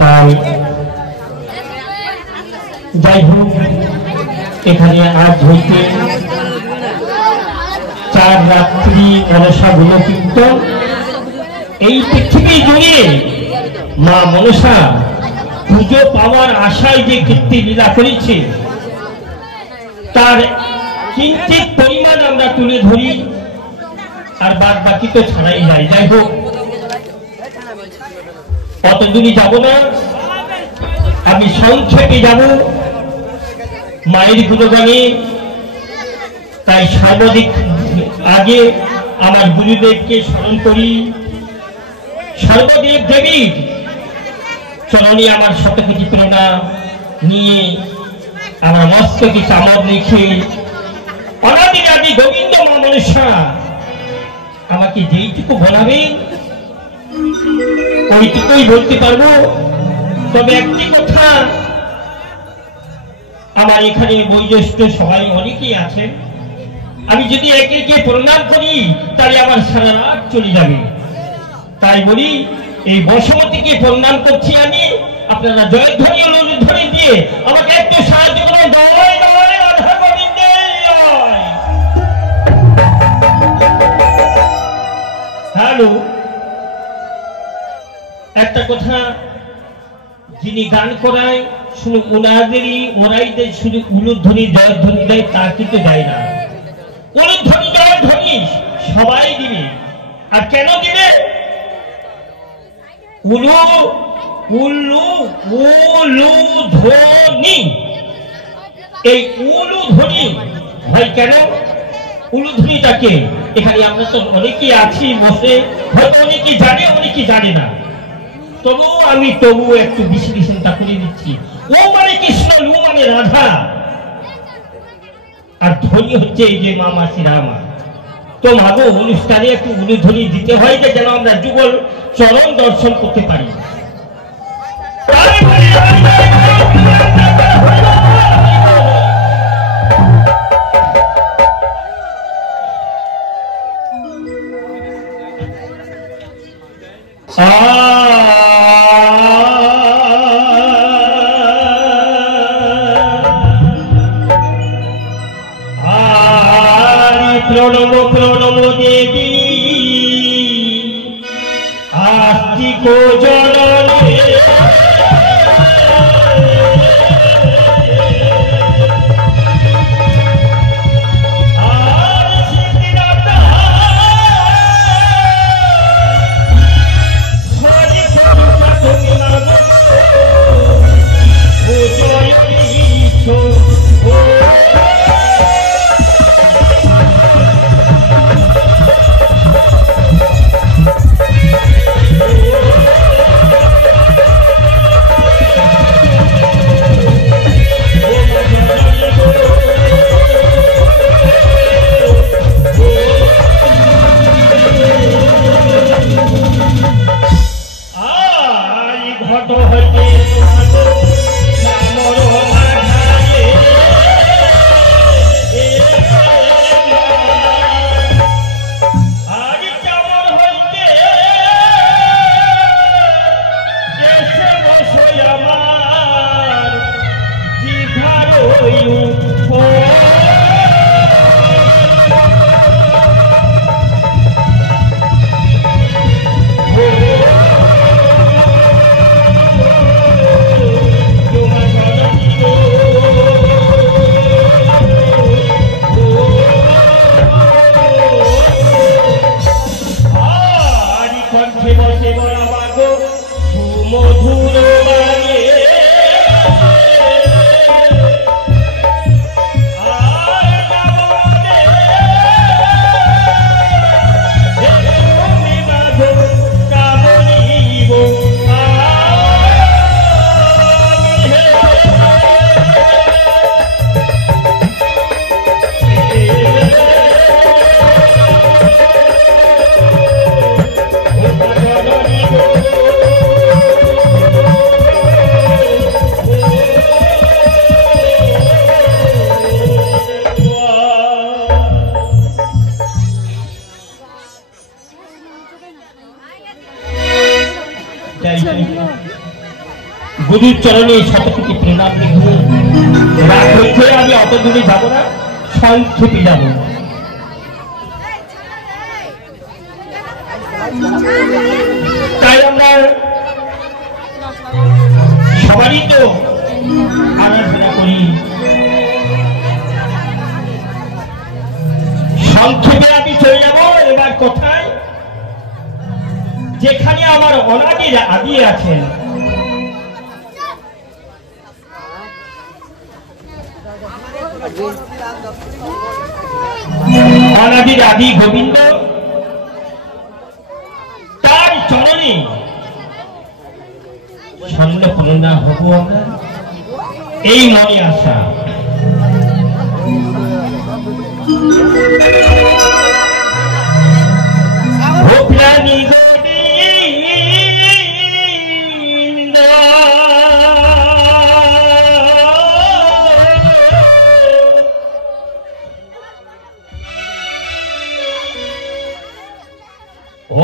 তাই যাই হোক এখানে আজ হইতে 4 রাত্রি মনসা গুলো কীর্তন এই পৃথিবী জুড়ে মা মনসা পুজো পাওয়ার আশায় যে কীর্তি লীলা করেছে তার কিঞ্চিত পরিমাণ আমরা তুলে ধরি আর বাদ বাকি তো ছাড়াই যায়। যাই হোক অত দূরে যাব না, আমি সংক্ষেপে যাব মায়ের গুণগানে। তাই সর্বাধিক আগে আমার গুরুদেবকে স্মরণ করি। সর্বদেব দেবীর চরণে আমার শতকোটি প্রণাম নিয়ে আমার মস্তকে চামর রেখে অনাদি আদি গোবিন্দ মা মনসা আমাকে যেইটুকু বলাবেন ওইটুকুই বলতে পারবো। তবে একটি কথা, আমার এখানে বয়োজ্যেষ্ঠ সবাই অনেকেই আছেন, আমি যদি একে একে প্রণাম করি তাহলে আমার সারা রাত চলে যাবে। তাই বলি এই বসুমতীকে প্রণাম করছি আমি, আপনারা জয়ধ্বনি অনুধ্বনি দিয়ে আমাকে একটু সাহায্য করুন। জয় জয় রাধা গোবিন্দের জয়। হ্যালো, একটা কথা, যিনি গান করায় শুধু ওরাই দেয়, শুধু উলুধ্বনি জয়ধ্বনি দেয় তা কিন্তু দেয় না। উলুধ্বনি জয়ধ্বনি সবাই দিবে। আর কেন দিবে? উলুধ্বনি, এই উলুধ্বনি ভাই কেন? উলুধ্বনিটাকে এখানে আমরা তো অনেকেই আছি বসে, হয়তো অনেকেই জানে অনেকেই জানে না, তবুও একটু বিশ্লেষণটা করে দিচ্ছি। ও মানে কৃষ্ণ, ও মানে রাধা, আর ধ্বনি হচ্ছে এই যে মা মাসিরা আমার। তো মাগো অনুষ্ঠানে একটু উলুধ্বনি দিতে হয় যে যেন আমরা যুগল চরণ দর্শন করতে পারি। প্রণব প্রণব দেবী আস্তিক জননে, গুরুর চরণে শতকোটি প্রণাম লিখবো। রাত হয়েছে, আমি অত দূরে যাবো না, সংক্ষেপে যাবো। তাই আমরা সবারই তো আরাধনা করি। সংক্ষেপে আমি চলে যাবো। এবার কোথায়, যেখানে আমার অনাদির আদি আছেন, অনাদির আদি গোবিন্দ, তার চরণে স্বর্ণপূর্ণ হব আমরা, এই মনে আশা। ও প্রাণী গোবিন্দ,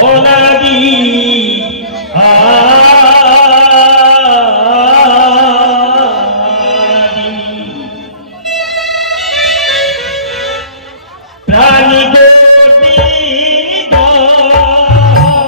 অনাদি প্রাণী গোবিন্দ, অনাদি প্রাণী গোবিন্দ,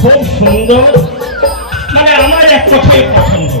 খুব সুন্দর, মানে আমার এক কথাই পছন্দ।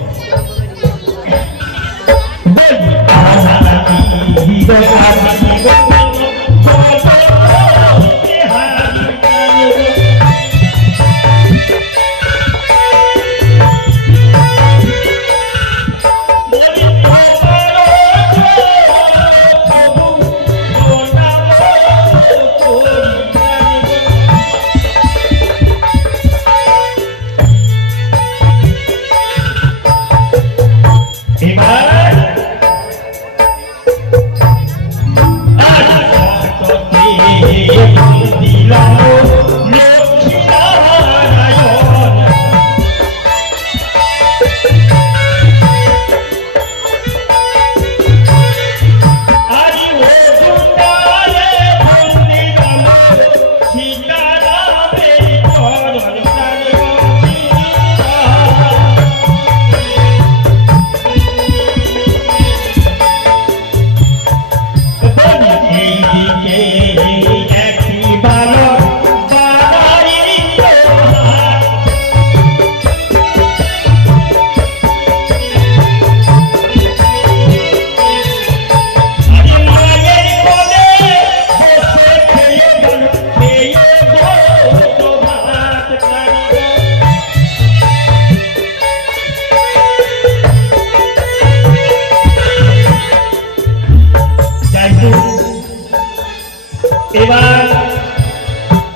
এবার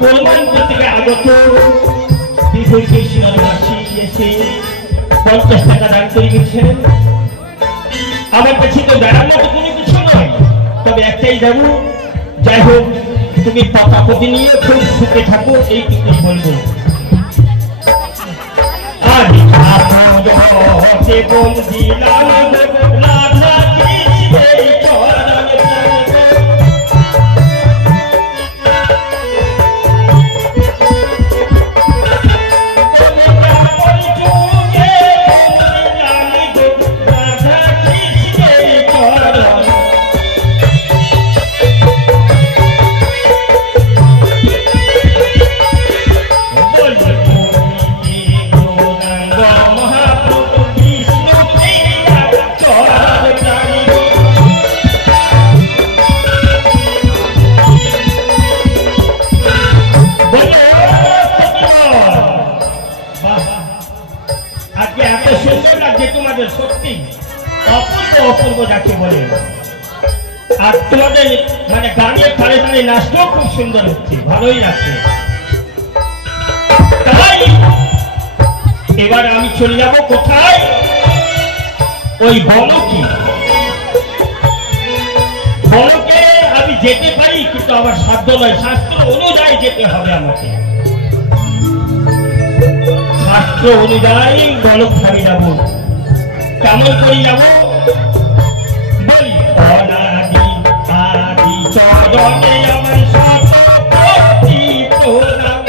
কল্যাণপুর থেকে আগত বিপুলকে সিনেমাসী এসে 50 টাকা দান করে গেছেন। আমার কাছে তো দাঁড়ার মতো কোনো কিছু নয়, একটাই যাবো। যাই হোক, তুমি পাতাপতি নিয়ে খুব সুখে থাকো, এইটুকুই বলবো। আমি সত্যি অপূর্ব অপূর্ব যাকে বলে। আর তোমাদের মানে গানের তালে তালে নাচটাও খুব সুন্দর হচ্ছে, ভালোই লাগছে। তাই এবার আমি চলে যাব কোথায়, ওই বনকে। বনকে আমি যেতে পারি, কিন্তু আমার সাধ্য নয়, শাস্ত্র অনুযায়ী যেতে হবে আমাকে। শাস্ত্র অনুযায়ী বনক আমি যাব। কেমন করে যাব বলি, অনাদি আদি চরণে আমার সতপতি প্রণাম।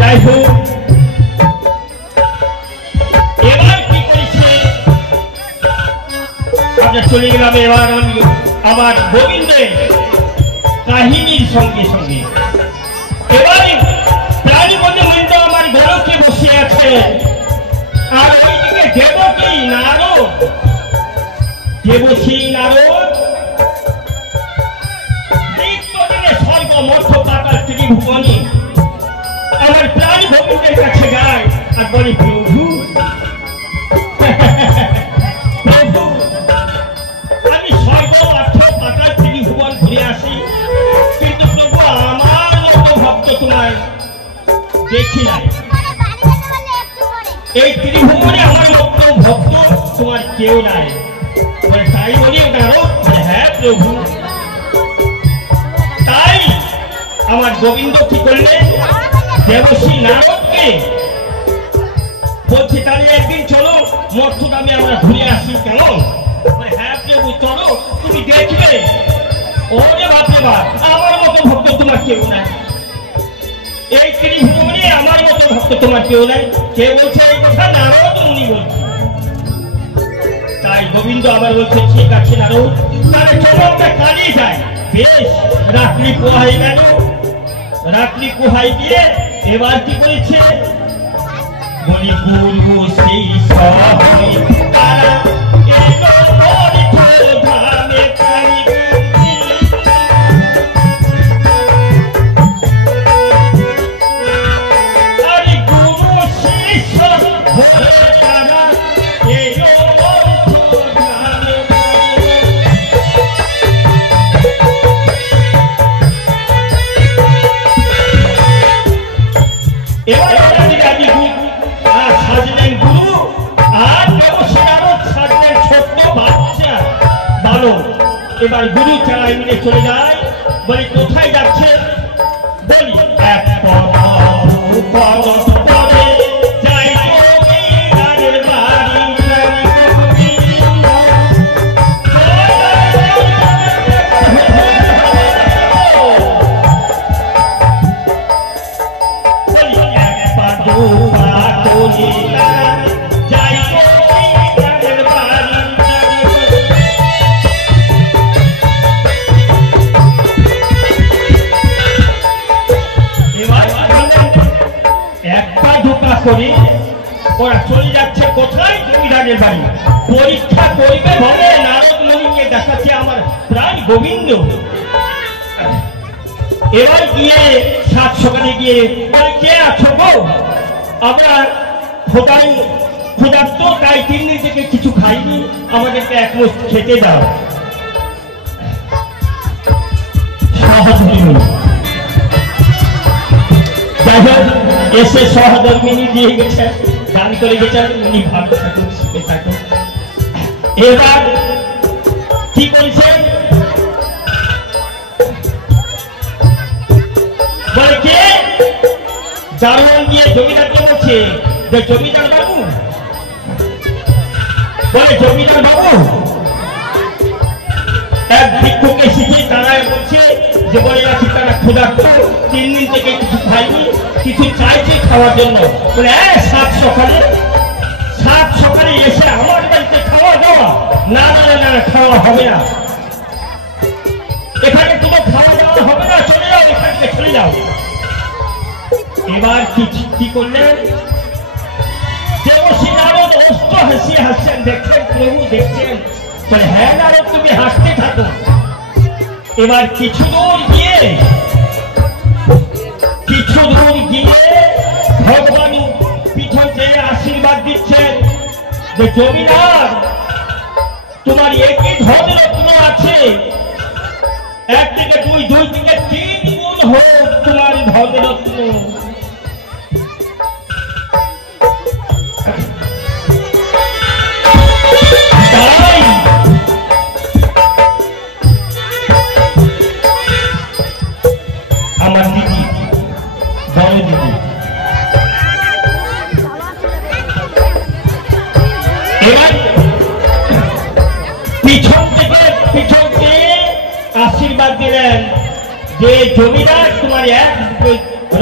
যাই হোক, এবার কি করেছে, আমরা চলে গেলাম। এবার আমি আমার গোবিন্দের কাহিনীর সঙ্গে সঙ্গে এবারে প্রাণীপতি মন্ত্র আমার গোলকে বসে আছে, আর ওইদিকে দেবকী নারদ, দেবশ্রী নারদ স্বর্গ মধ্য পাতাল ত্রিভুবনে আমার প্রাণী গোবিন্দের কাছে যায় আর বলে, প্রভু প্রভু আমি স্বর্গ অর্থ পাতাল ত্রিভুবন ঘুরে আসি, কিন্তু প্রভু আমার মতো ভক্ত তোমার দেখি নাই। এই ত্রিভুবনে আমার মতো ভক্ত তোমার কেউ নাই। তাই বলি নারদ, হ্যাঁ প্রভু। তাই আমার গোবিন্দ কি করলেন, দেবশ্রী নারদকে বলছি, তাহলে একদিন চলো মর্তধামে আমরা ঘুরে আসি। কেন? হ্যাঁ প্রভু চলো, তুমি দেখবে। ওরে বাপরে বাপ, আমার মতো ভক্ত তোমার কেউ নাই, এই ত্রিভুবনে আমার মতো ভক্ত তোমার কেউ নাই। কে বলছে এই কথা? নারদ মুনি বলছে। তাই গোবিন্দ আবার বলছে, ঠিক আছে নারদ, তাহলে চলো আমরা কালই যাই। বেশ, রাত্রি পোহাই গেল। রাত্রি পোহাই গিয়ে এবার কি করেছে, বলি পূর্ব সেই সবাই তারা এলো ধামে প্রাণী এবার গুরু চালাই মিলে চলে যায়। বলি কোথায় যাচ্ছে, বলি এক করে ওরা চলে যাচ্ছে কোথায়, জমিদারের বাড়ি। পরীক্ষা করবে বলে নারদ মুনিকে দেখাচ্ছে আমার প্রাণ গোবিন্দ। এবার গিয়ে সাত সকালে গিয়ে বলে, কে আছো গো? আমরা ক্ষুধার্ত, তাই 3 দিন থেকে কিছু খাইনি, আমাদেরকে এক মুঠ খেতে দাও। যাই হোক, এসে সহধর্মিনী দিয়ে গেছেন, গান করে গেছেন, উনি ভালো থাকুন, সুখে থাকুন। এবার কি করেছেন বলে কে দারোয়ান দিয়ে জমিদারকে বলছে যে জমিদার বাবু, বলে জমিদার বাবু এক ভিক্ষুকে এসেছে, তারা বলছে যে বলে রাখি তারা ক্ষুধার্ত, 3 দিন থেকে কিছু খায়নি, কিছু চাইছে খাওয়ার জন্য। বলে সাত সকালে এসে আমার বাড়িতে খাওয়া দাওয়া? না না না না, খাওয়া হবে না, এখানে কোনো খাওয়া দাওয়া হবে না, চলে যাও এখান থেকে, চলে যাও। এবার কি করলেন দেবশ্রী নারদ অস্ত্র হাসিয়ে হাসছেন, দেখছেন প্রভু দেখছেন, বলে হ্যাঁ নারদ তুমি হাসতে থাকো। এবার কিছু দূর গিয়ে ভগবান পিছন চেয়ে আশীর্বাদ দিচ্ছেন যে জমিদার তোমার একই ধন রত্ন আছে, 1 থেকে 2, 2 থেকে 3 গুণ হোক তোমার ধন রত্ন। আমার দিদি, বড় দিদি, এবার পিছন থেকে আশীর্বাদ দিলেন যে জমিদার তোমার 1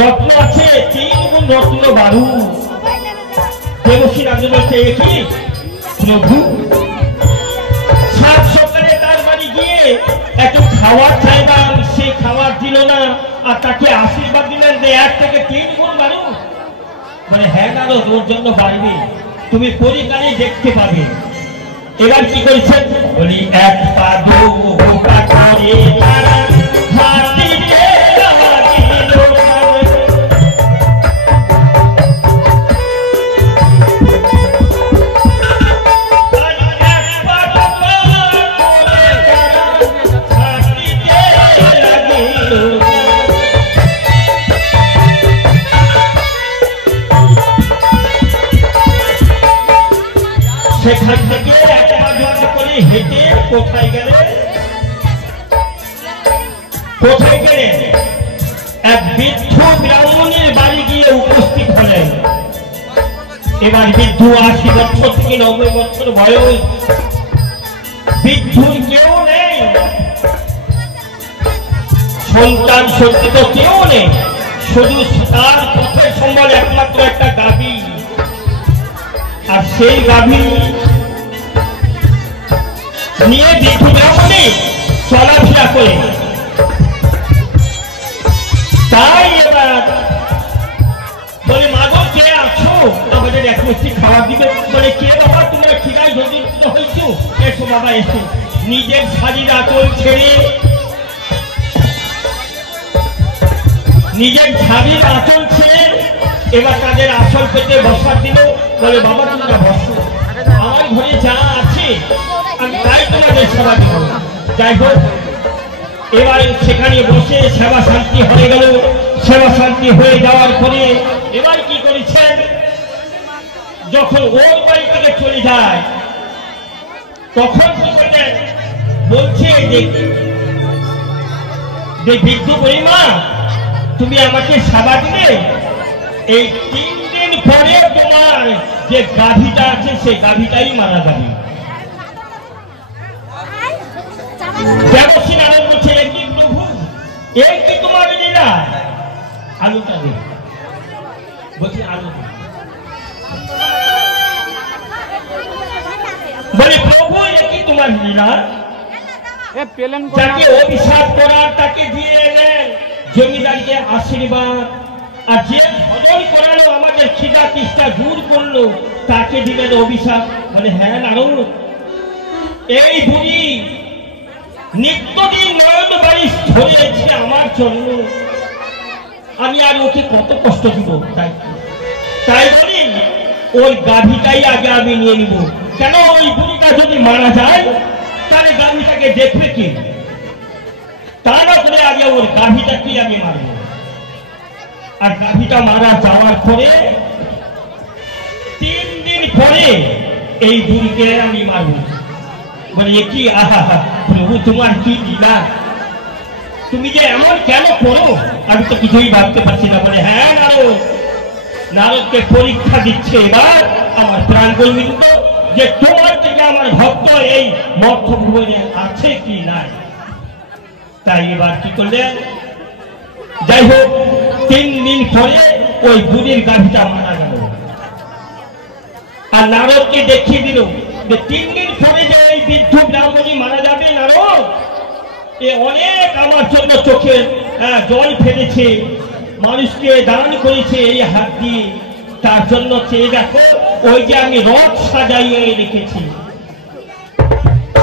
রত্ন আছে, 3 গুণ রত্ন বাড়ু। দেবশ্রী নারদ বলছে কি প্রভু, 7 সকালে তার বাড়ি গিয়ে একটু খাবার চাইলাম, সে খাবার দিল না, আর তাকে আশীর্বাদ দিলেন যে 1 থেকে 3 গুণ বাড়ু। মানে হ্যাঁ নারদ ওর জন্য বাড়বে, তুমি পরিকালে দেখতে পাবে। এবার কি করেছেন বলি 1 পা 2 পা করে তারা হাতিতে লাগিল, সেখান থেকে 1 পা 2 করে হেঁটে কোথায় গেলেন এক বৃদ্ধ ব্রাহ্মণের বাড়ি গিয়ে উপস্থিত হলেন। এবার বৃদ্ধ 80 বছর থেকে 90 বছর বয়স, বৃদ্ধর কেউ নেই, সন্তান সন্তান তো কেউ নেই, শুধু তার পথের সম্বল একমাত্র একটা গাভী, আর সেই গাভী নিয়ে বৃদ্ধ ব্রাহ্মণে চলাফেরা করে। তাই এবার বলে মাগো কে আছো, আমাদের এক মুষ্টি খাবার দিবে। বলে কে বাবা, তোমরা খিদায় জর্জরিত হয়েছো, এসো বাবা এসো। নিজের শাড়ির আঁচল ছেড়ে এবার তাদের আসল পেতে বসার দিল। বলে বাবা তোমরা বসো, আমার ঘরে যা আছে আমি তাই তোমাদের সেবা দেব। যাই হোক, এবার সেখানে বসে সেবা শান্তি হয়ে গেল। সেবা শান্তি হয়ে যাওয়ার পরে এবার কি করেছেন, যখন ওর বাড়ি থেকে চলে যায় তখন কি করলেন, বলছে যে বৃদ্ধ পরিমা তুমি আমাকে সেবা দিলে, এই 3 দিন পরে তোমার যে গাভীটা আছে সেই গাভীটাই মারা যাবে। দেবশ্রী নারদ বলছে কি প্রভু, এই কি তোমার লীলা? আলুটা নেই, বলছি আলু। বলে প্রভু এ কি তোমার লীলা? যাকে অভিশাপ করার তাকে দিয়ে এলেন জমিদারকে আশীর্বাদ, আর যে ভজন করালো আমাদের খিদা তৃষ্ণা দূর করলো তাকে দিলেন অভিশাপ। মানে হ্যাঁ নারদ, এই বুড়ি নিত্যদিন নয়ন বারিশ ধরেছে আমার জন্য, আমি আর ওকে কত কষ্ট দিব? তাই বলি ওই গাভীটাই আগে আমি নিয়ে নিব। কেন, ওই বুড়িটা যদি মারা যায় তাহলে গাভীটাকে দেখবে কি? তা না করে আগে ওর গাভীটাকেই আমি মারব। আর গাভীটা মারা যাওয়ার পরে 3 দিন পরে এই বুড়িকে আমি মারব। বলে এ কি, আহা প্রভু তোমার কি লীলা, তুমি যে এমন কেন করো, আমি তো কিছুই ভাবতে পারছি না। বলে হ্যাঁ নারদ, নারদকে পরীক্ষা দিচ্ছে এবার আমার প্রাণ গোবিন্দ, যে তোমার থেকে আমার ভক্ত এই মর্তভুবনে আছে কি নাই। তাই এবার কি করলেন, যাই হোক 3 দিন পরে ওই বুড়ির গাভীটা মারা গেল। আর নারদকে দেখিয়ে দিল যে 3 দিন পরে যে এই বৃদ্ধ ব্রাহ্মণী মারা যাবে, নারদ এ অনেক আমার জন্য চোখে জল ফেলেছে, মানুষকে দান করেছে এই হাত দিয়ে, তার জন্য চেয়ে দেখো ওই যে আমি রথ সাজাইয়ে রেখেছি,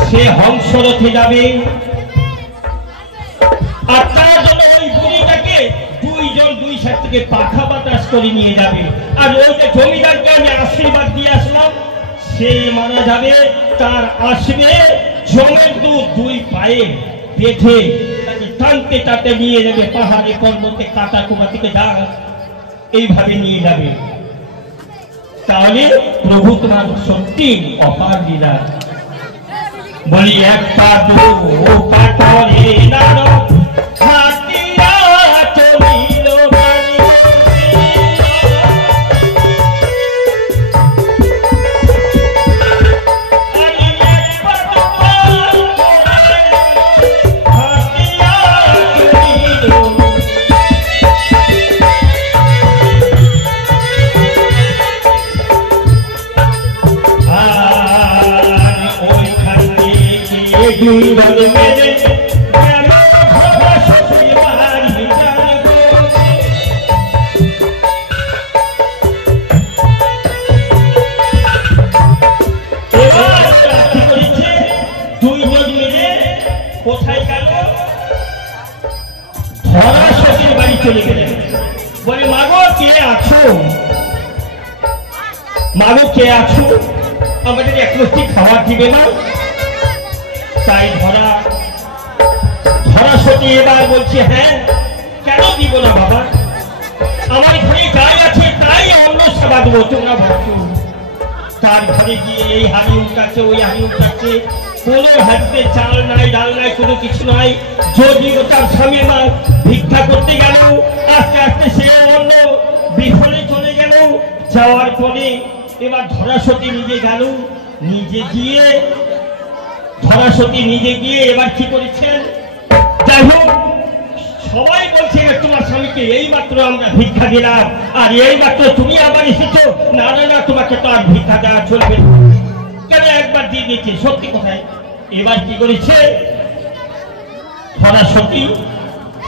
সে হংস রথে যাবে। আর তার জন্য ওই বুড়িটাকে 2 জন 2 সাইড থেকে পাখা বাতাস করে নিয়ে যাবে। আর ওই যে জমিদারকে আমি আশীর্বাদ দিয়ে আসলাম, সে মারা যাবে, তার আসবে জমের দুধ 2 পায়ে বেঁধে টানতে টানতে নিয়ে যাবে পাহাড়ে পর্বতে কাটা কুয়া থেকে যা এইভাবে নিয়ে যাবে। তাহলে প্রভু তোমার সত্যি অপার লীলা। বলি একটা দু পাথরে নারদ হাতিয়া চলিল বাণী। কোথায় গেল, ধরা সতীর বাড়ি চলে গেলেন। বলে মাগো কে আছো, মাগো কে আছো, আমাদের একটু খাবার দিবে না। তাই ধরা সতী এবার বলছে হ্যাঁ কেন দিব না বাবা, আমার ঘরে যাই আছে তাই অন্য সেবা দেবো, তোমরা ভাবছো। তার ঘরে গিয়ে এই হাড়ি উঠাচ্ছে ওই হাড়ি উঠাচ্ছে, কোনো হাড়িতে চাল নাই ডাল নাই কোনো কিছু নাই। যদিও তার স্বামী মা ভিক্ষা করতে গেল, আস্তে আস্তে সে অন্য বিফলে চলে গেল। যাওয়ার পরে এবার ধরাসতী নিজে গেল, নিজে গিয়ে ধরাসতী নিজে গিয়ে এবার কি করেছেন, যাই হোক সবাই বলছে তোমার স্বামীকে এই মাত্র আমরা ভিক্ষা দিলাম আর এই মাত্র তুমি আবার এসেছো, না না না তোমাকে তো আর ভিক্ষা দেওয়া চলবে কেন, একবার দিয়ে দিয়েছে সত্যি কোথায়। এবার কি করেছে ধরাসতী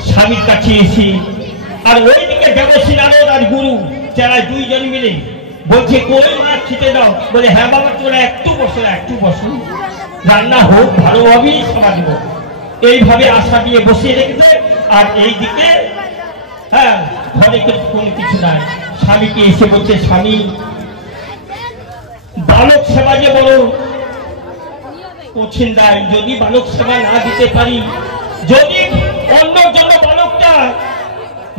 স্বামীর কাছে এসে, আর ওইদিকে দেবশ্রী নারদ আর গুরু যারা 2 জন মিলে বলছে কই মাছ খেতে দাও। বলে হ্যাঁ বাবা তোরা একটু বসো রান্না হোক ভালোভাবেই খাওয়া দেবো। এইভাবে আশা দিয়ে বসিয়ে রেখেছে। আর এইদিকে হ্যাঁ ঘরে কোনো কিছু নাই। স্বামীকে এসে বলছে স্বামী বালক সেবা যে বড় কঠিন দায়, যদি বালক সেবা না দিতে পারি, যদি অন্য জন্য বালকটা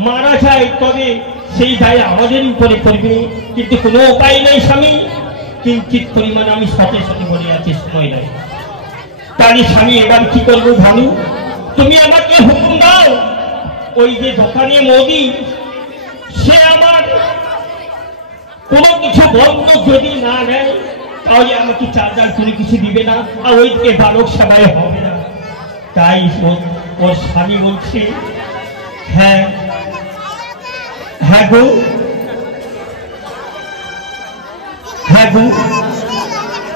মারা যায় তবে সেই দায় আমাদের উপরে পড়বে, কিন্তু কোনো উপায় নেই স্বামী, কিঞ্চিত পরিমাণে আমি সতে বলে আছি সময় নাই। তাহলে স্বামী এবার কি করবো ভানু, তুমি আমাকে হুকুম দাও। ওই যে দোকানে মোদি সে আমার কোনো কিছু বন্ধ যদি না নেয় তাহলে আমাকে চার্জার কোনো কিছু দিবে না, আর ওইদিকে বালক সেবায় হবে না। তাই ওর স্বামী বলছে হ্যাঁ গো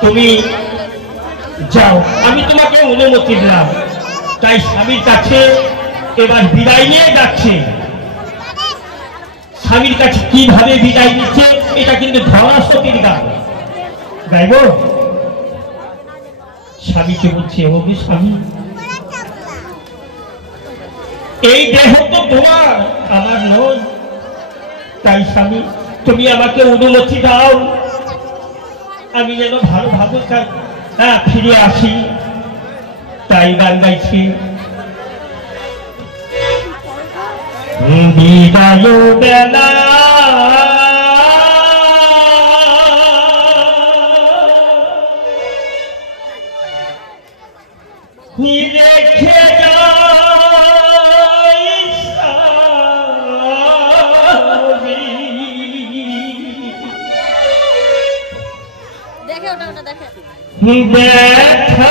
তুমি যাও, আমি তোমাকে অনুমতি দিলাম। তাই স্বামীর কাছে এবার বিদায় নিয়ে যাচ্ছে। স্বামীর কাছে কিভাবে বিদায় নিচ্ছে এটা কিন্তু ধরাসতীর গান গাইব। স্বামীকে বলছে ও স্বামী এই দেহ তো তোমার আমার নয়, তাই স্বামী তুমি আমাকে অনুমতি দাও, আমি যেন ভালোভাবে ফিরে আসি। তাই গান গাইছি বিদায় বেলা দেখে দেখা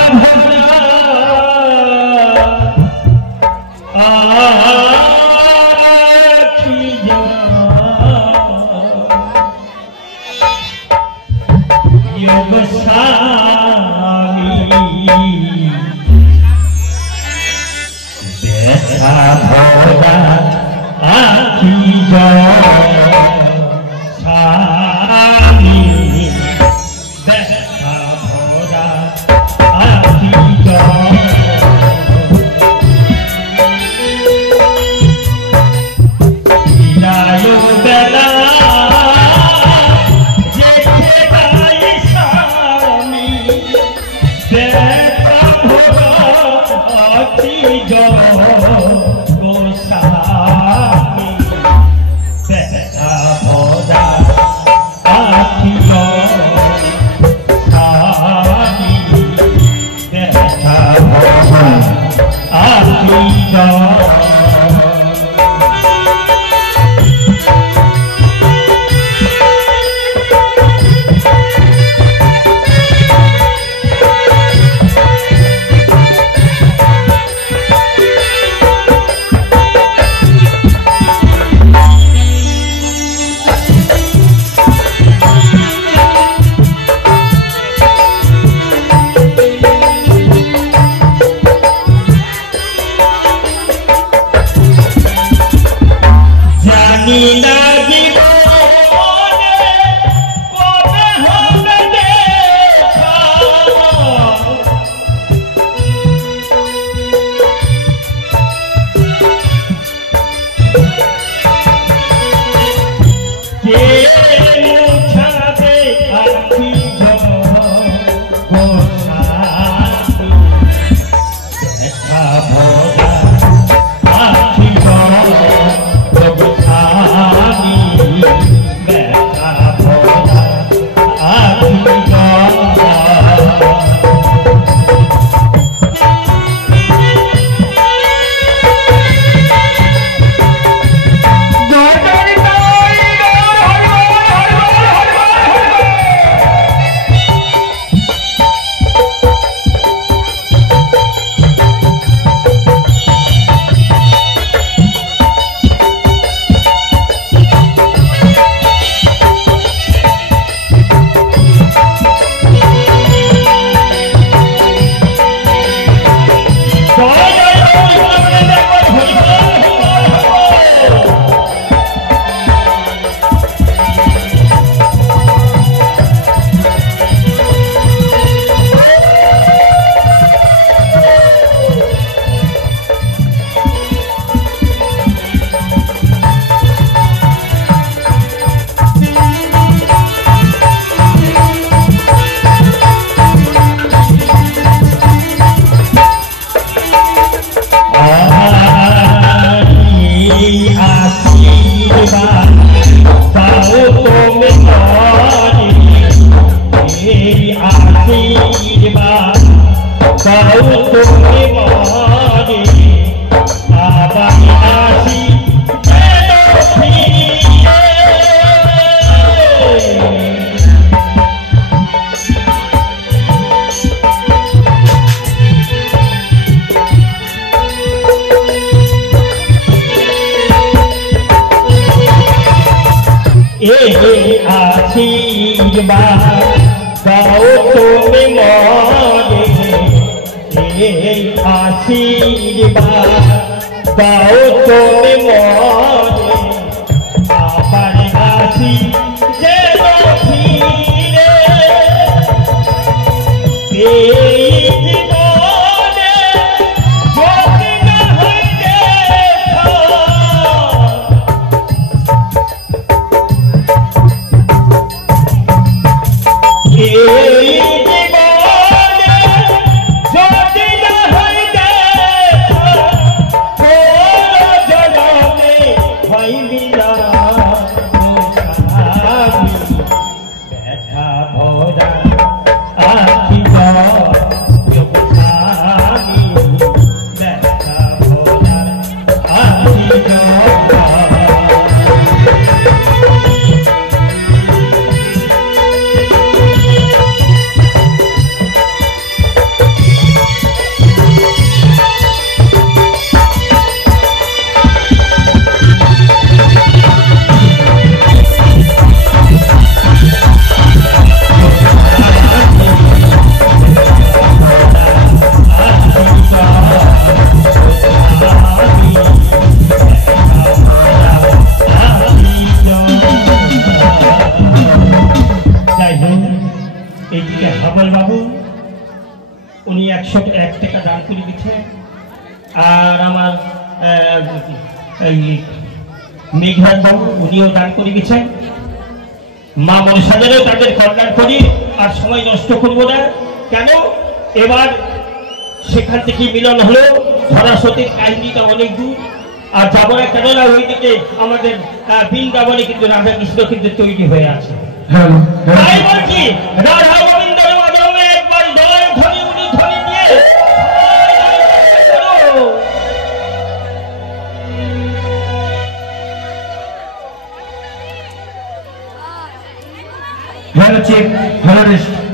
উনি 101 টাকা দান করে দিচ্ছেন। আর আমার মেঘরাজ বাবু উনিও দান করে গেছেন। মা মনসা যেন তাদের কল্যাণ করি, আর সময় নষ্ট করব না। কেন এবার সেখান থেকে মিলন হলো, ধরাসতির কাহিনীটা অনেক দূর, আর যাবো না। কেননা ওইদিকে আমাদের বৃন্দাবনে কিন্তু রাধা কৃষ্ণ কিন্তু তৈরি হয়ে আছে। তাই বলছি রাধা গোবিন্দের মাধ্যমে একবার জয় ধ্বনি উনি ধ্বনি দিয়ে Hello, Chief. Hello, Rishit.